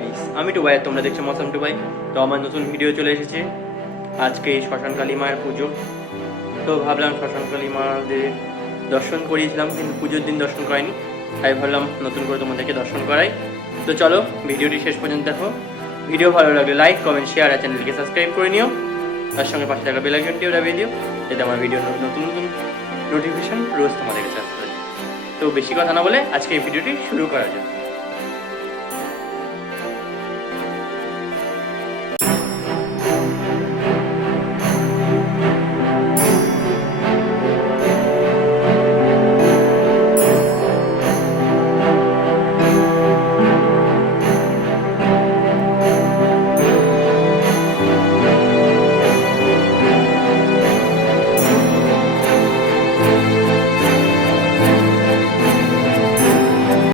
Guys, আমি টুবাই, তোমরা দেখছো মৌসম টুবাই। তো আমার নতুন ভিডিও চলে এসেছে। আজকে শ্মশান কালী মায়ের পুজো। তো ভাবলাম শ্মশান কালী মাদের দর্শন করিয়েছিলাম, কিন্তু পুজোর দিন দর্শন করাইনি, তাই ভাবলাম নতুন করে তোমাদেরকে দর্শন করাই। তো চলো ভিডিওটি শেষ পর্যন্ত দেখো। ভিডিও ভালো লাগলে লাইক, কমেন্ট, শেয়ার আর চ্যানেলকে সাবস্ক্রাইব করে নিও। তার সঙ্গে পাশে থাকা বেল আইকনটিও দাবিয়ে দিও, যাতে আমার ভিডিও নতুন নতুন নোটিফিকেশন রোজ তোমাদের কাছে আসতে পারে। তো বেশি কথা না বলে আজকে এই ভিডিওটি শুরু করা যাক।